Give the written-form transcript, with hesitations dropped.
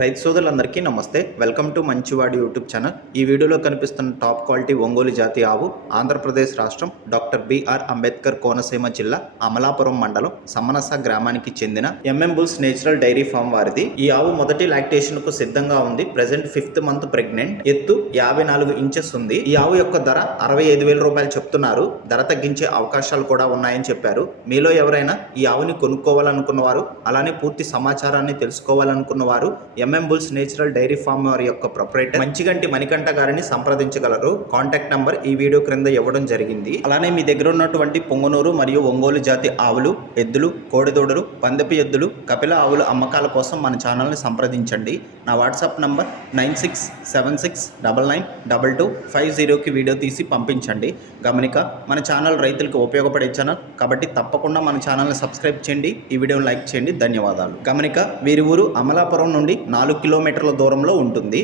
రైతు సోదరులందరికీ నమస్తే. వెల్కమ్ టు మంచివాడి యూట్యూబ్ ఛానల్. ఈ వీడియోలో కనిపిస్తున్న టాప్ క్వాలిటీ ఒంగోలు జాతి ఆవు ఆంధ్రప్రదేశ్ రాష్ట్రం డాక్టర్ బిఆర్ అంబేద్కర్ కోనసీమ జిల్లా అమలాపురం మండలం సమనస గ్రామానికి చెందిన MM bulls natural dairy farm వారిది. ఈ ఆవు మొదటి లాక్టేషన్ కు సిద్ధంగా ఉంది. Present 5th month pregnant. ఎత్తు 54 ఇంచెస్ ఉంది. ఈ ఆవు యొక్క ధర 65,000 రూపాయలు చెప్తున్నారు. ధర తగ్గించే అవకాశాలు కూడా ఉన్నాయని చెప్పారు. మీలో ఎవరైనా ఈ ఆవుని కొనుక్కోవాలనుకున్న వారు, అలానే పూర్తి సమాచారాన్ని తెలుసుకోవాలనుకున్న వారు MM bulls natural dairy farm వారి యొక్క ప్రొపరేటర్ మంచిగంటి మణికంఠ గారిని సంప్రదించగలరు. కాంటాక్ట్ నంబర్ ఈ వీడియో క్రింద ఇవ్వడం జరిగింది. అలానే మీ దగ్గర ఉన్నటువంటి పొంగనూరు మరియు ఒంగోలు జాతి ఆవులు, ఎద్దులు, కోడిదూడలు, పందెపు ఎద్దులు, కపిల ఆవులు అమ్మకాల కోసం మన ఛానల్ని సంప్రదించండి. నా వాట్సాప్ నంబర్ 9676992250కి వీడియో తీసి పంపించండి. గమనిక, మన ఛానల్ రైతులకు ఉపయోగపడే ఛానల్ కాబట్టి తప్పకుండా మన ఛానల్ని సబ్స్క్రైబ్ చేయండి. ఈ వీడియోని లైక్ చేయండి. ధన్యవాదాలు. గమనిక, వీరి ఊరు అమలాపురం నుండి 4 కిలోమీటర్ల దూరంలో ఉంటుంది.